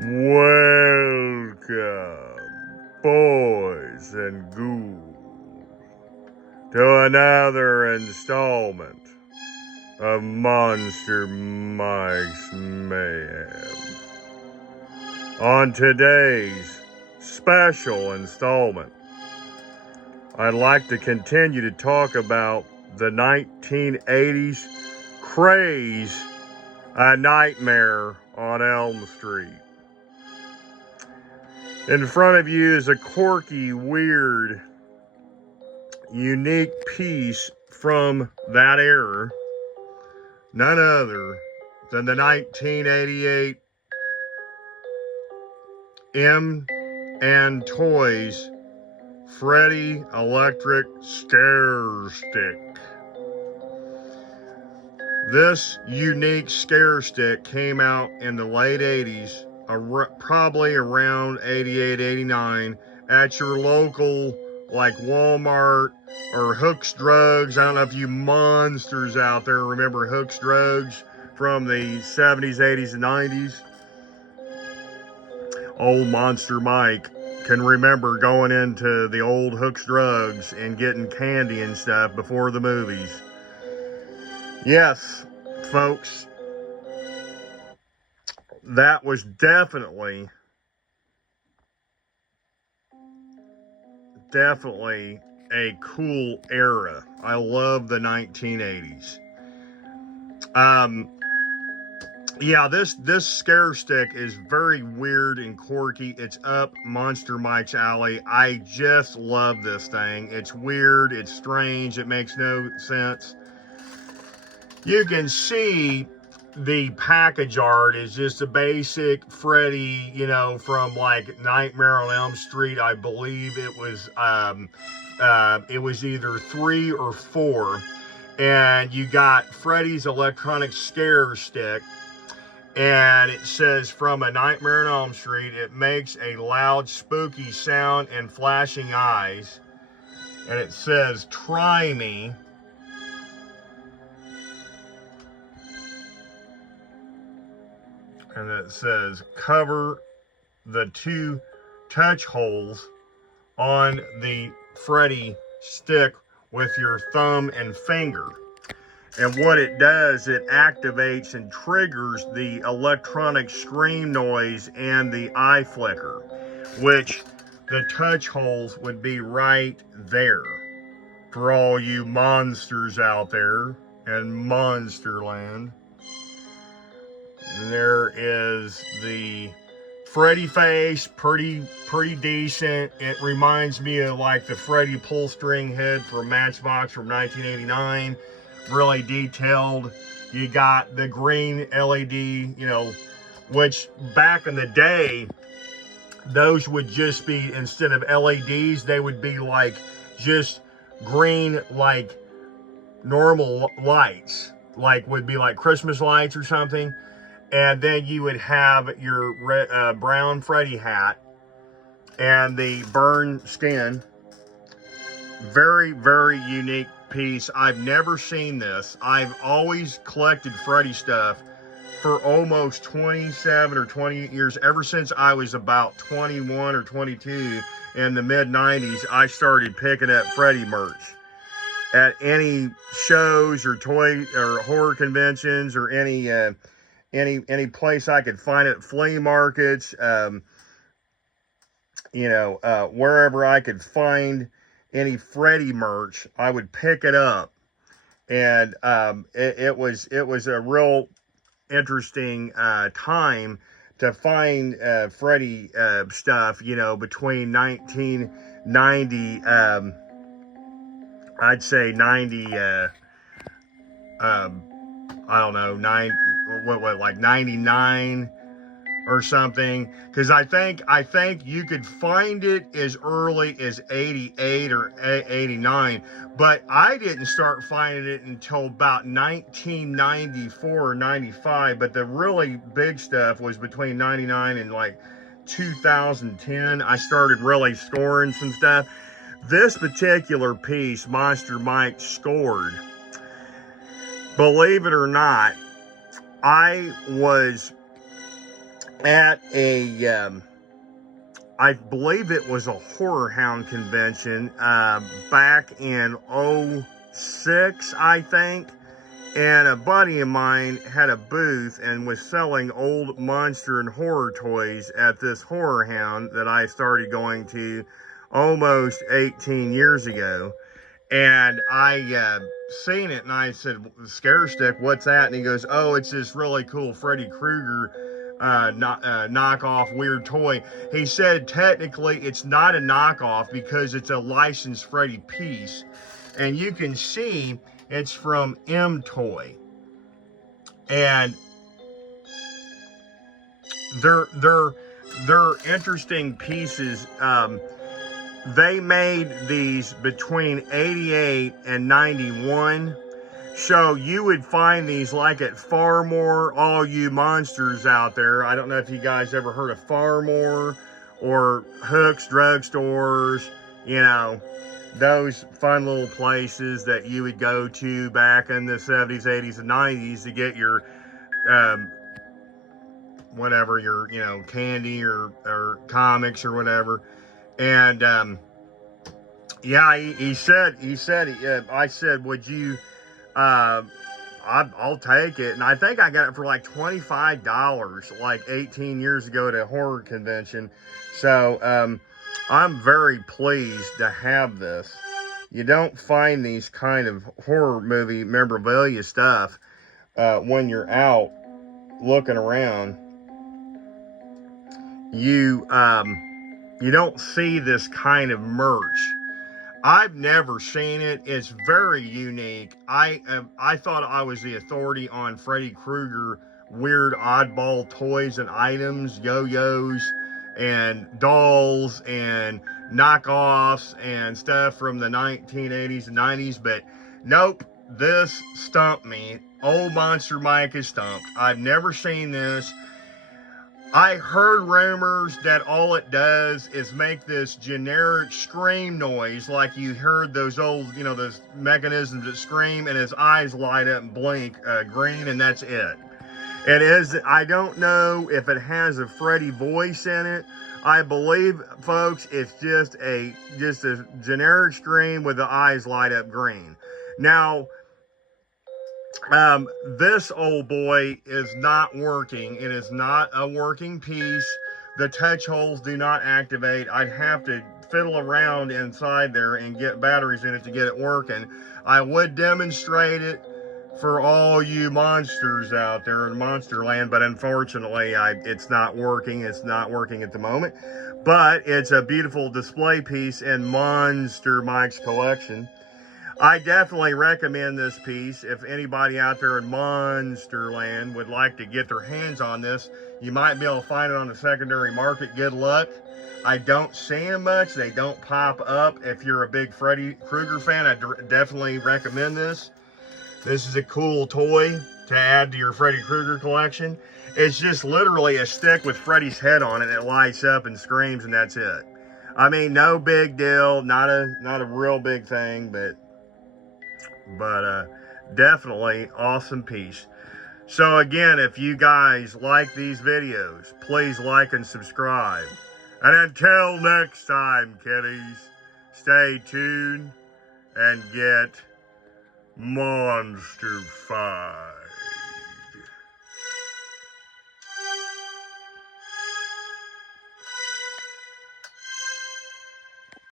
Welcome, boys and ghouls, to another installment of Monster Mike's Mayhem. On today's special installment, I'd like to continue to talk about the 1980s craze, A Nightmare on Elm Street. In front of you is a quirky, weird, unique piece from that era. None other than the 1988 M and Toys Freddy Electric Scare Stick. This unique scare stick came out in the late 80s, probably around 88, 89, at your local, like Walmart or Hook's Drugs. I don't know if you monsters out there remember Hook's Drugs from the 70s, 80s, and 90s. Old Monster Mike can remember going into the old Hook's Drugs and getting candy and stuff before the movies. Yes, folks, that was definitely a cool era. I love the 1980s. Yeah, this scare stick is very weird and quirky. It's up Monster Mike's alley. I just love this thing. It's weird, it's strange, it makes no sense. You can see the package art is just a basic Freddy, from like Nightmare on Elm Street. I believe it was either 3 or 4. And you got Freddy's electronic scare stick. And it says, from A Nightmare on Elm Street, it makes a loud, spooky sound and flashing eyes. And it says, try me. And it says, cover the 2 touch holes on the Freddy stick with your thumb and finger. And what it does, it activates and triggers the electronic scream noise and the eye flicker, which the touch holes would be right there for all you monsters out there in Monsterland. There is the Freddy face, pretty decent. It reminds me of like the Freddy pull string head from Matchbox from 1989. Really detailed. You got the green LED, which back in the day, those would just be, instead of LEDs, they would be like just green, like normal lights, like would be like Christmas lights or something. And then you would have your brown Freddy hat and the burned skin. Very, very unique piece. I've never seen this. I've always collected Freddy stuff for almost 27 or 28 years. Ever since I was about 21 or 22 in the mid-90s, I started picking up Freddy merch at any shows or toy or horror conventions or any place I could find it, flea markets, wherever I could find any Freddy merch, I would pick it up. And it was a real interesting time to find Freddy stuff, between 1990, I'd say 90, I don't know, like 99 or something, because I think you could find it as early as 88 or 89, but I didn't start finding it until about 1994 or 95, but the really big stuff was between 99 and like 2010. I started really scoring some stuff. This particular piece, Monster Mike scored, believe it or not, I was at a, I believe it was a Horror Hound convention back in '06, I think. And a buddy of mine had a booth and was selling old monster and horror toys at this Horror Hound that I started going to almost 18 years ago. And I seen it and I said, "Scare stick, what's that?" And he goes, "Oh, it's this really cool Freddy Krueger knockoff weird toy." He said technically it's not a knockoff because it's a licensed Freddy piece. And you can see it's from M Toy. And they're interesting pieces. They made these between 88 and 91. So you would find these like at Farmore, all you monsters out there. I don't know if you guys ever heard of Farmore or Hooks drugstores, you know, those fun little places that you would go to back in the 70s, 80s, and 90s to get your whatever, your, you know, candy or comics or whatever. And yeah, I said, "Would you, I'll take it." And I think I got it for like $25 like 18 years ago at a horror convention. So I'm very pleased to have this. You don't find these kind of horror movie memorabilia stuff when you're out looking around. You don't see this kind of merch. I've never seen it. It's very unique. I thought I was the authority on Freddy Krueger weird oddball toys and items, yo-yos and dolls and knockoffs and stuff from the 1980s and 90s, but nope, this stumped me. Old Monster Mike is stumped. I've never seen this. I heard rumors that all it does is make this generic scream noise, like you heard those old, you know, those mechanisms that scream and his eyes light up and blink green, and that's it. It is, I don't know if it has a Freddy voice in it. I believe, folks, it's just a generic scream with the eyes light up green. Now, this old boy is not working. It is not a working piece. The touch holes do not activate. I'd have to fiddle around inside there and get batteries in it to get it working. I would demonstrate it for all you monsters out there in Monsterland, but unfortunately, it's not working. It's not working at the moment. But it's a beautiful display piece in Monster Mike's collection. I definitely recommend this piece. If anybody out there in Monsterland would like to get their hands on this, you might be able to find it on the secondary market. Good luck. I don't see them much. They don't pop up. If you're a big Freddy Krueger fan, I definitely recommend this. This is a cool toy to add to your Freddy Krueger collection. It's just literally a stick with Freddy's head on it. It lights up and screams, and that's it. I mean, no big deal. Not a real big thing, but definitely awesome piece. So again, if you guys like these videos, please like and subscribe. And until next time, kiddies, stay tuned and get monster-fied.